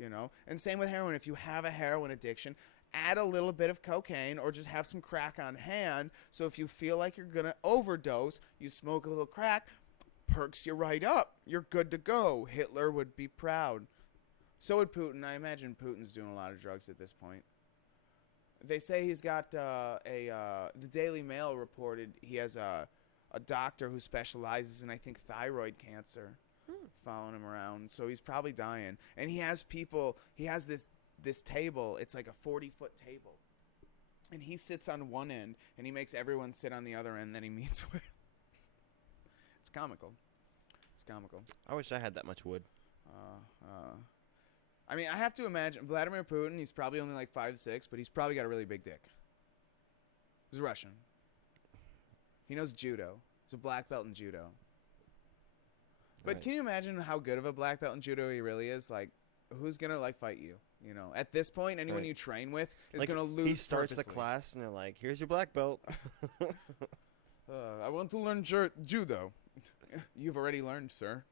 You know, and same with heroin. If you have a heroin addiction, add a little bit of cocaine or just have some crack on hand. So if you feel like you're going to overdose, you smoke a little crack, perks you right up. You're good to go. Hitler would be proud. So would Putin. I imagine Putin's doing a lot of drugs at this point. They say he's got the Daily Mail reported he has a doctor who specializes in, I think, thyroid cancer. Following him around, so he's probably dying. And he has this table, it's like a 40-foot table, and he sits on one end and he makes everyone sit on the other end that he meets with. It's comical. I wish I had that much wood. I mean, I have to imagine Vladimir Putin, he's probably only like 5'6", but he's probably got a really big dick. He's Russian. He knows judo. He's a black belt in judo. But Right. Can you imagine how good of a black belt in judo he really is? Like, who's gonna like fight you? You know, at this point, anyone Right. you train with is Like, gonna lose. He starts the purposely. class and they're like, "Here's your black belt." I want to learn judo. You've already learned, sir.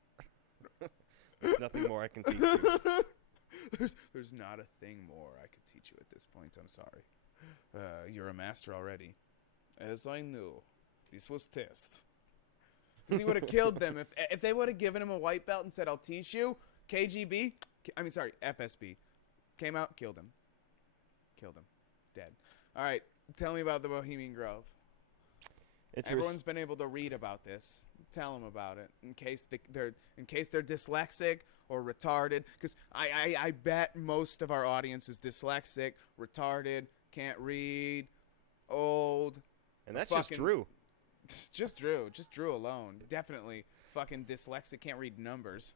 Nothing more I can teach you. There's not a thing more I could teach you at this point. I'm sorry. You're a master already. As I knew, this was test. Because he would have killed them if they would have given him a white belt and said, "I'll teach you." FSB came out, killed him, dead. All right, tell me about the Bohemian Grove. Everyone's been able to read about this. Tell them about it in case they're dyslexic or retarded. Because I bet most of our audience is dyslexic, retarded, can't read, old, And that's just Drew. Just Drew alone. Definitely fucking dyslexic, can't read numbers.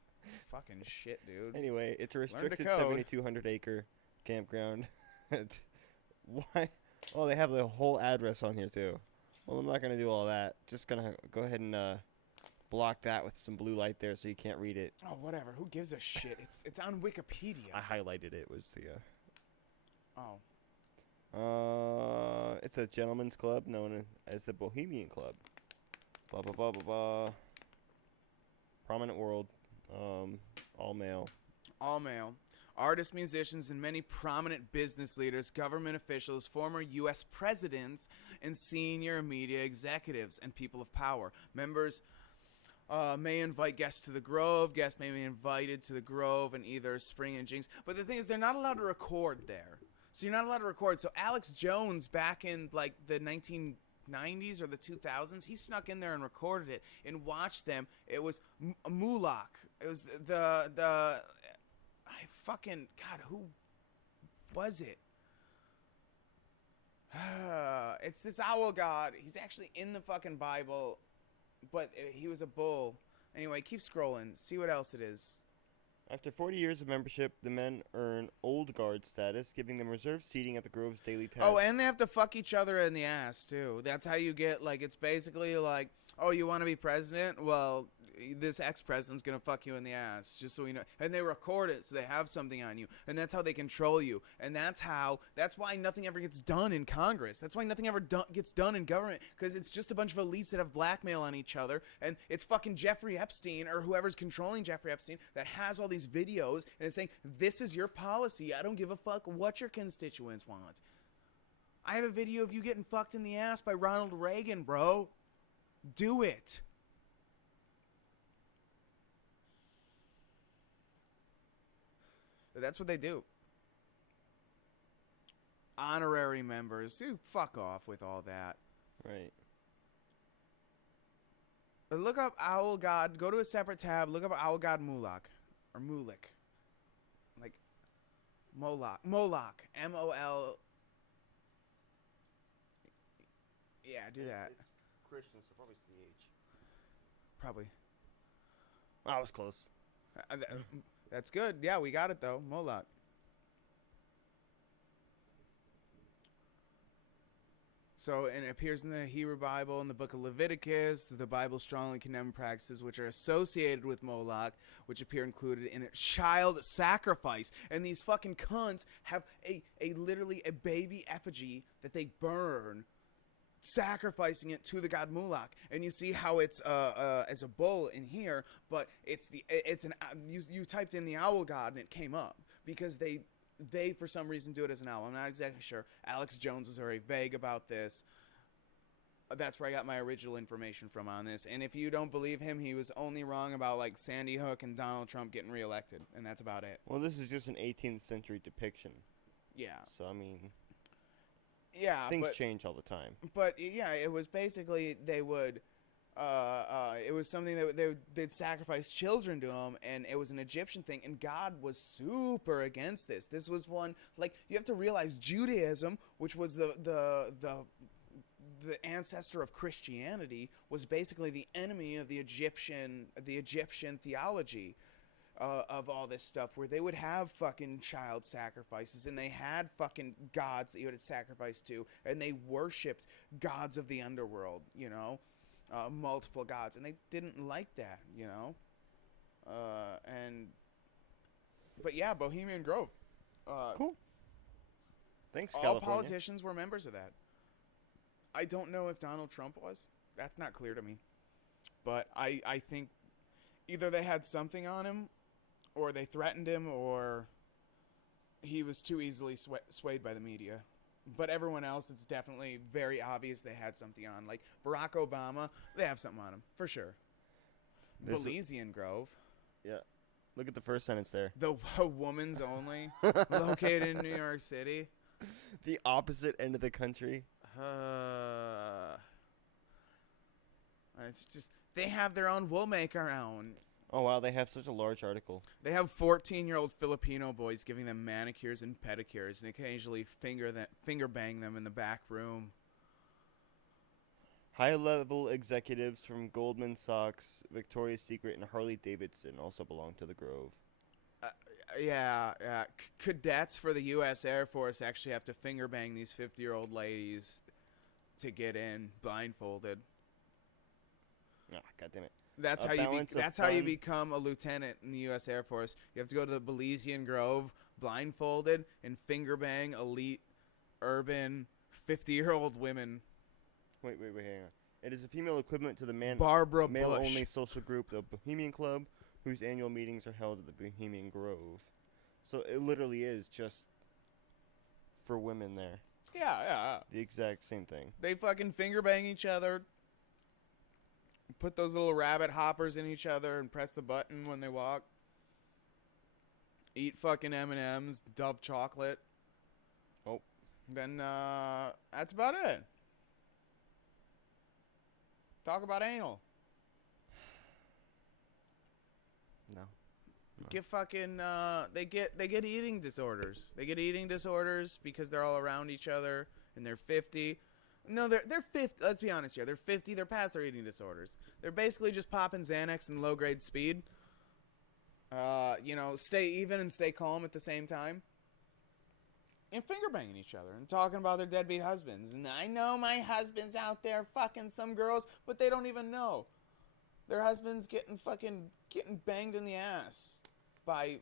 Fucking shit, dude. Anyway, it's a Learn to restricted code. 7,200-acre campground. Why? Oh, they have the whole address on here, too. Well, I'm not going to do all that. Just going to go ahead and block that with some blue light there so you can't read it. Oh, whatever. Who gives a shit? It's on Wikipedia. I highlighted it. Was the Oh. It's a gentleman's club known as the Bohemian Club. Blah, blah, blah, blah, blah. Prominent world. All male. All male. Artists, musicians, and many prominent business leaders, government officials, former U.S. presidents, and senior media executives and people of power. Members may invite guests to the Grove. Guests may be invited to the Grove in either spring and jinx. But the thing is, they're not allowed to record there. So you're not allowed to record. So Alex Jones, back in like the 1990s or the 2000s, he snuck in there and recorded it and watched them. It was Mulak. It was I fucking, God, who was it? It's this owl god. He's actually in the fucking Bible, but he was a bull. Anyway, keep scrolling. See what else it is. After 40 years of membership, the men earn Old Guard status, giving them reserved seating at the Grove's daily tasks. Oh, and they have to fuck each other in the ass, too. That's how you get, like, it's basically like, oh, you want to be president? Well, this ex-president's going to fuck you in the ass, just so we know. And they record it, so they have something on you. And that's how they control you. And that's why nothing ever gets done in Congress. That's why nothing ever gets done in government, because it's just a bunch of elites that have blackmail on each other. And it's fucking Jeffrey Epstein, or whoever's controlling Jeffrey Epstein, that has all these videos, and it's saying, this is your policy. I don't give a fuck what your constituents want. I have a video of you getting fucked in the ass by Ronald Reagan, bro. Do it. That's what they do. Honorary members. Dude, fuck off with all that. Right. Look up Owl God. Go to a separate tab. Look up Owl God Mulak. Or Mulik. Like, Moloch. M-O-L. Yeah, do that. It's Christian, so probably C-H. Probably. I was close. That's good. Yeah, we got it, though. Moloch. So, and it appears in the Hebrew Bible, in the book of Leviticus. The Bible strongly condemns practices which are associated with Moloch, which appear included in a child sacrifice. And these fucking cunts have a literally a baby effigy that they burn, sacrificing it to the god Moloch. And you see how it's as a bull in here, but you typed in the owl god and it came up because they for some reason do it as an owl. I'm not exactly sure. Alex Jones was very vague about this. That's where I got my original information from on this. And if you don't believe him, he was only wrong about like Sandy Hook and Donald Trump getting reelected, and that's about it. Well, this is just an 18th century depiction. Yeah. So I mean, yeah, things change all the time. But yeah, it was basically they would. It was something that they'd sacrifice children to him, and it was an Egyptian thing, and God was super against this. This was one, like, you have to realize Judaism, which was the ancestor of Christianity, was basically the enemy of the Egyptian theology of all this stuff, where they would have fucking child sacrifices, and they had fucking gods that you would sacrifice to, and they worshipped gods of the underworld, you know? Multiple gods, and they didn't like that, you know. But yeah, Bohemian Grove. Cool. Thanks, all California. politicians were members of that. I don't know if Donald Trump was. That's not clear to me. But I think either they had something on him, or they threatened him, or he was too easily swayed by the media. But everyone else, it's definitely very obvious they had something on. Like Barack Obama, they have something on him, for sure. Belizean Grove. Yeah. Look at the first sentence there. The woman's only, located in New York City. The opposite end of the country. It's just, they have their own wool maker around. Oh, wow, they have such a large article. They have 14-year-old Filipino boys giving them manicures and pedicures, and occasionally finger bang them in the back room. High-level executives from Goldman Sachs, Victoria's Secret, and Harley-Davidson also belong to the Grove. Yeah. Cadets for the U.S. Air Force actually have to finger bang these 50-year-old ladies to get in, blindfolded. Ah, God damn it. That's how you become a lieutenant in the U.S. Air Force. You have to go to the Belizean Grove, blindfolded, and finger bang elite, urban, 50-year-old women. Wait, hang on. It is a female equivalent to the male-only social group, the Bohemian Club, whose annual meetings are held at the Bohemian Grove. So it literally is just for women there. Yeah. The exact same thing. They fucking finger bang each other. Put those little rabbit hoppers in each other and press the button when they walk. Eat fucking M&Ms, dub chocolate. Oh. Then that's about it. Talk about anal. No. Get fucking they get eating disorders. They get eating disorders because they're all around each other and they're 50. No, they're 50. Let's be honest here. They're 50. They're past their eating disorders. They're basically just popping Xanax and low grade speed. Stay even and stay calm at the same time. And finger banging each other and talking about their deadbeat husbands. And I know my husband's out there fucking some girls, but they don't even know. Their husband's getting banged in the ass by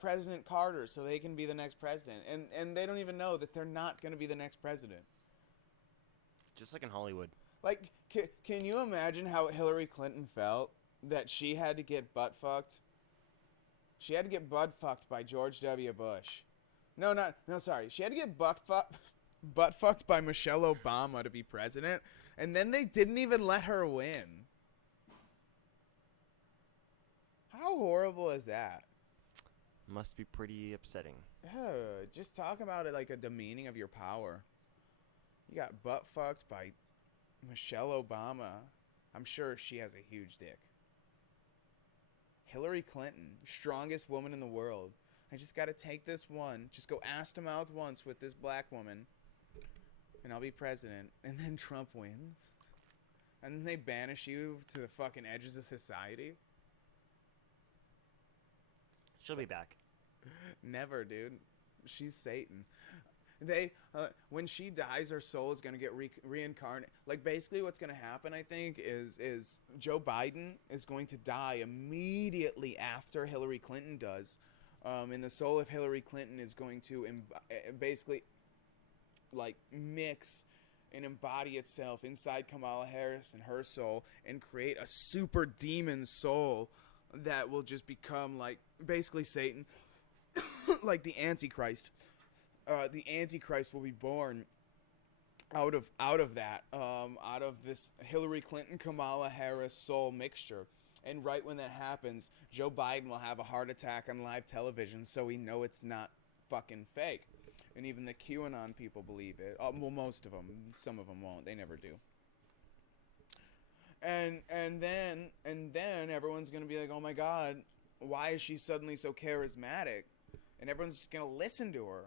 President Carter so they can be the next president. And they don't even know that they're not going to be the next president. Just like in Hollywood. Like, can you imagine how Hillary Clinton felt that she had to get butt fucked? She had to get butt fucked by George W. Bush. Sorry. She had to get butt fucked by Michelle Obama to be president, and then they didn't even let her win. How horrible is that? Must be pretty upsetting. Just talk about it like a demeaning of your power. You got butt fucked by Michelle Obama. I'm sure she has a huge dick. Hillary Clinton, strongest woman in the world. I just got to take this one. Just go ass to mouth once with this black woman, and I'll be president. And then Trump wins. And then they banish you to the fucking edges of society. She'll be back. Never, dude. She's Satan. When she dies, her soul is gonna get reincarnated. Like, basically, what's gonna happen, I think, is Joe Biden is going to die immediately after Hillary Clinton does, and the soul of Hillary Clinton is going to basically, like, mix and embody itself inside Kamala Harris and her soul, and create a super demon soul that will just become like basically Satan, like the Antichrist. The Antichrist will be born out of that, out of this Hillary Clinton, Kamala Harris soul mixture. And right when that happens, Joe Biden will have a heart attack on live television, so we know it's not fucking fake. And even the QAnon people believe it. Well, most of them. Some of them won't. They never do. And then everyone's gonna be like, oh my God, why is she suddenly so charismatic? And everyone's just gonna listen to her.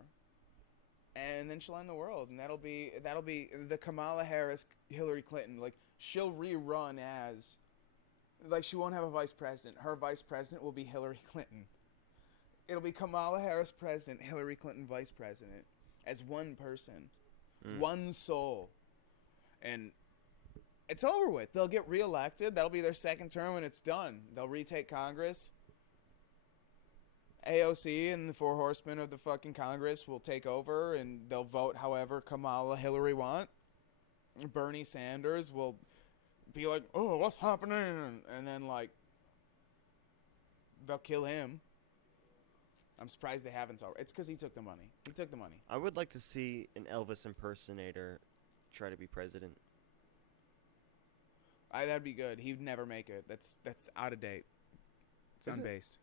And then she'll end the world, and that'll be the Kamala Harris, Hillary Clinton. Like, she'll rerun as, like, she won't have a vice president. Her vice president will be Hillary Clinton. It'll be Kamala Harris president, Hillary Clinton vice president, as one person, one soul, and it's over with. They'll get reelected. That'll be their second term, and it's done. They'll retake Congress. AOC and the four horsemen of the fucking Congress will take over, and they'll vote however Kamala, Hillary want. Bernie Sanders will be like, oh, what's happening? And then, like, they'll kill him. I'm surprised they haven't already. It's because he took the money. He took the money. I would like to see an Elvis impersonator try to be president. That'd be good. He'd never make it. That's out of date. It's unbased.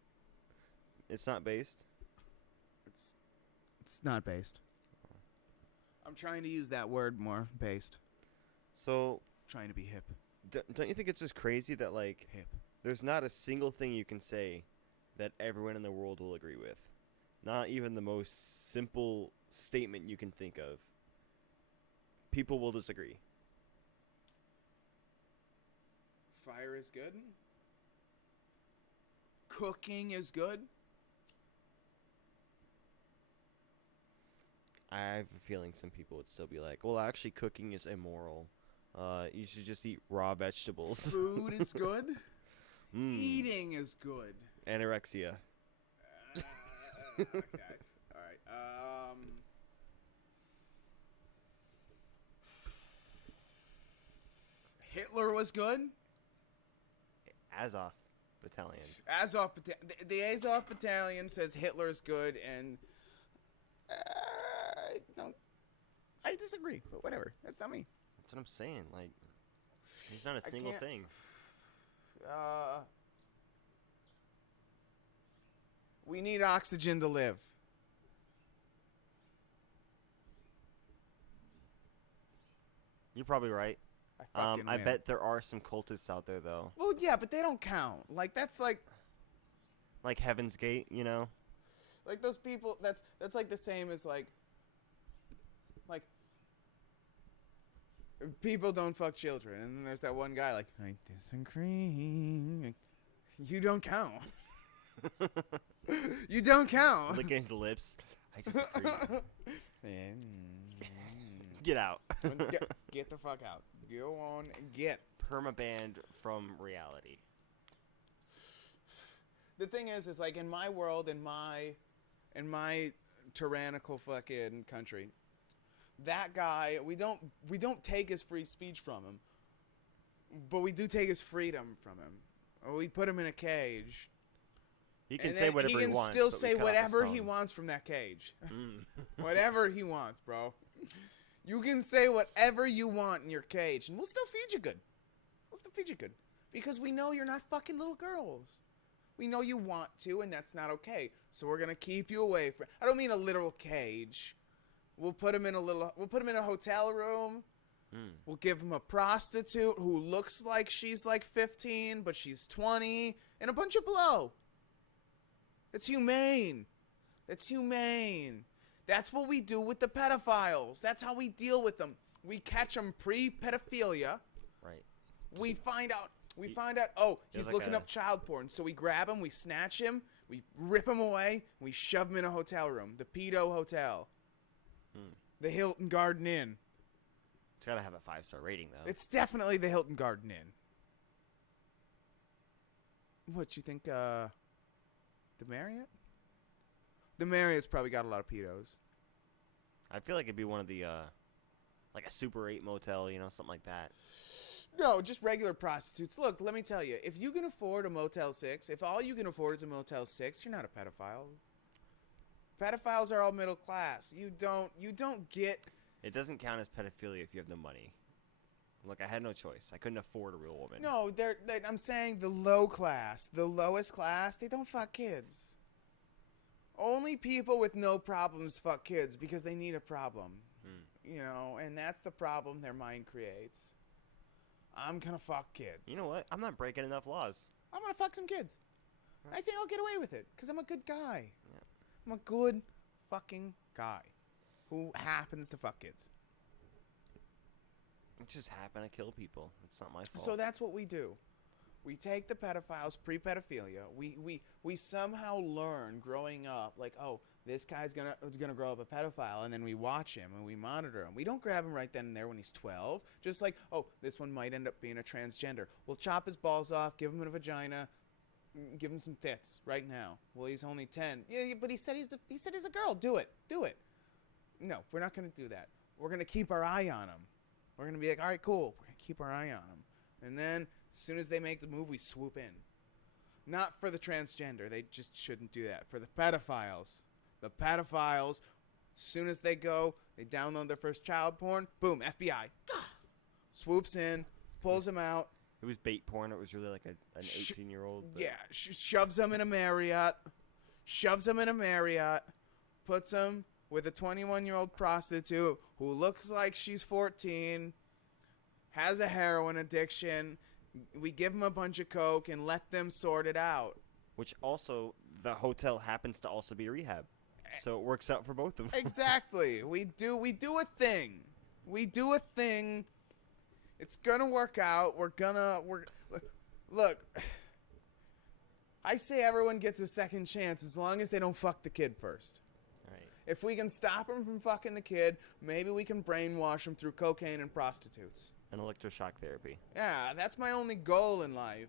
It's not based? It's not based. I'm trying to use that word more. Based. So, trying to be hip. Don't you think it's just crazy that, like, Hip. there's not a single thing you can say that everyone in the world will agree with? Not even the most simple statement you can think of. People will disagree. Fire is good. Cooking is good. I have a feeling some people would still be like, well, actually, cooking is immoral. You should just eat raw vegetables. Food is good. Eating is good. Anorexia. Okay. All right. Hitler was good. Azov Battalion. The Azov Battalion says Hitler's good, and I disagree, but whatever. That's not me. That's what I'm saying. Like, there's not a single thing. We need oxygen to live. You're probably right. I I win. bet there are some cultists out there though, Well, yeah, but they don't count. Like that's like Heaven's Gate. You know. those people. That's like the same as like people don't fuck children, and then there's that one guy like I disagree. You don't count. You don't count. Licking his lips. I disagree. Get out. Get the fuck out. Go on, get. Permabanned from reality. The thing is like in my world, in my tyrannical fucking country, that guy, we don't take his free speech from him, but we do take his freedom from him. We put him in a cage. He can say whatever he wants. He can still say whatever he wants from that cage. Whatever he wants, bro. You can say whatever you want in your cage, and we'll still feed you good. We'll still feed you good. Because we know you're not fucking little girls. We know you want to, and that's not okay. So we're going to keep you away from... I don't mean a literal cage. We'll put him in a hotel room. We'll give him a prostitute who looks like she's like 15, but she's 20, and a bunch of blow. That's humane. That's humane. That's what we do with the pedophiles. That's how we deal with them. We catch them pre-pedophilia. Right. We find out, oh, he's like looking up child porn. So we grab him, we snatch him, we rip him away, we shove him in a hotel room. The pedo hotel. The Hilton Garden Inn. It's got to have a 5-star rating, though. It's definitely the Hilton Garden Inn. What, you think, the Marriott? The Marriott's probably got a lot of pedos. I feel like it'd be one of the, like a Super 8 motel, you know, something like that. No, just regular prostitutes. Look, let me tell you, if you can afford a Motel 6, if all you can afford is a Motel 6, you're not a pedophile. Pedophiles are all middle class. You don't get... It doesn't count as pedophilia if you have no money. Look, I had no choice. I couldn't afford a real woman. No, I'm saying the low class, the lowest class, they don't fuck kids. Only people with no problems fuck kids because they need a problem. You know, and that's the problem their mind creates. I'm gonna fuck kids. You know what? I'm not breaking enough laws. I'm gonna fuck some kids. I think I'll get away with it because I'm a good guy. Yeah. I'm a good fucking guy who happens to fuck kids. It just happened to kill people. It's not my fault. So that's what we do. We take the pedophiles pre-pedophilia. We somehow learn growing up, like, oh, this guy's gonna grow up a pedophile, and then we watch him and we monitor him. We don't grab him right then and there when he's 12. Just like, oh, this one might end up being a transgender. We'll chop his balls off, give him a vagina, give him some tits right now. Well, he's only 10. Yeah, but he said he's a girl. Do it. No, we're not gonna do that. We're gonna keep our eye on him. We're gonna be like, all right, cool. We're gonna keep our eye on him, and then as soon as they make the move, we swoop in. Not for the transgender. They just shouldn't do that. For the pedophiles. The pedophiles, as soon as they go, they download their first child porn. Boom, FBI. Swoops in, pulls them out. It was bait porn. It was really like an 18-year-old. Yeah, shoves them in a Marriott. Puts them with a 21-year-old prostitute who looks like she's 14, has a heroin addiction. We give them a bunch of coke and let them sort it out. Which also, the hotel happens to also be a rehab. So it works out for both of them. Exactly. We do a thing. It's gonna work out. Look. I say everyone gets a second chance as long as they don't fuck the kid first. Right. If we can stop them from fucking the kid, maybe we can brainwash them through cocaine and prostitutes. And electroshock therapy. Yeah, that's my only goal in life.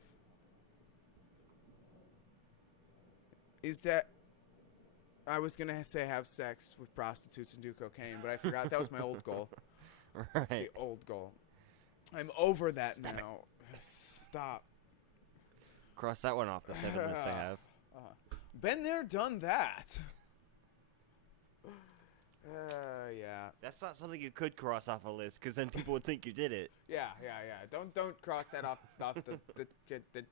Is that I was going to say have sex with prostitutes and do cocaine, but I forgot that was my old goal. Right. That's the old goal. I'm over that now. Stop. Cross that one off the 7 lists I have. Been there, done that. Yeah. That's not something you could cross off a list, because then people would think you did it. Yeah. Don't cross that off the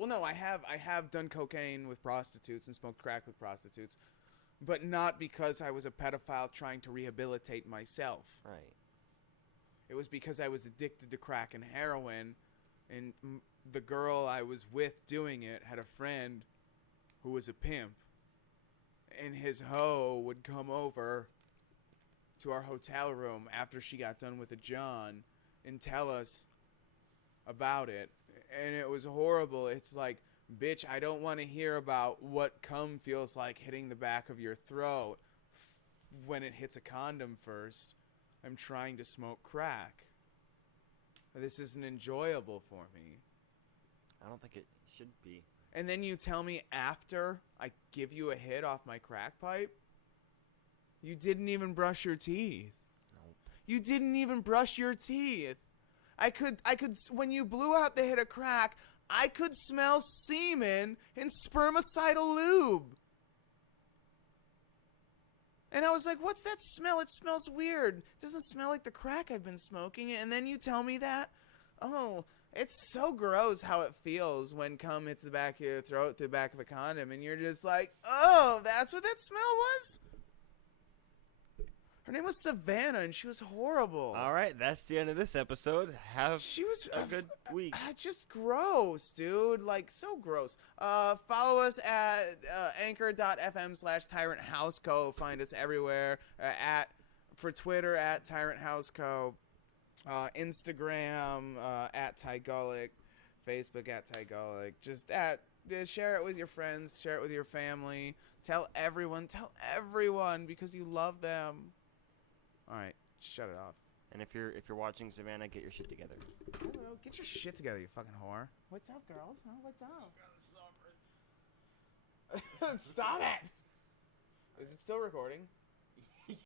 Well, no, I have done cocaine with prostitutes and smoked crack with prostitutes, but not because I was a pedophile trying to rehabilitate myself. Right. It was because I was addicted to crack and heroin, and the girl I was with doing it had a friend who was a pimp, and his hoe would come over to our hotel room after she got done with a John and tell us about it. And it was horrible. It's like, bitch, I don't want to hear about what cum feels like hitting the back of your throat when it hits a condom first. I'm trying to smoke crack. This isn't enjoyable for me. I don't think it should be. And then you tell me after I give you a hit off my crack pipe, you didn't even brush your teeth. Nope. You didn't even brush your teeth. I could, when you blew out the hit of crack, I could smell semen and spermicidal lube. And I was like, what's that smell? It smells weird. It doesn't smell like the crack I've been smoking. And then you tell me that? Oh, it's so gross how it feels when cum hits the back of your throat through the back of a condom. And you're just like, oh, that's what that smell was? Her name was Savannah, and she was horrible. All right, that's the end of this episode. Have She was a good week. Just gross, dude. Like, so gross. Follow us at anchor.fm/Tyranthouseco. Find us everywhere. For Twitter at Tyranthouseco. Instagram at Tygolic. Facebook at Tygolic. Just share it with your friends. Share it with your family. Tell everyone because you love them. All right, shut it off. And if you're watching Savannah, get your shit together. Hello, get your shit together, you fucking whore. What's up, girls? Huh? What's up? Oh, God, this is awkward. Stop it! Is it still recording?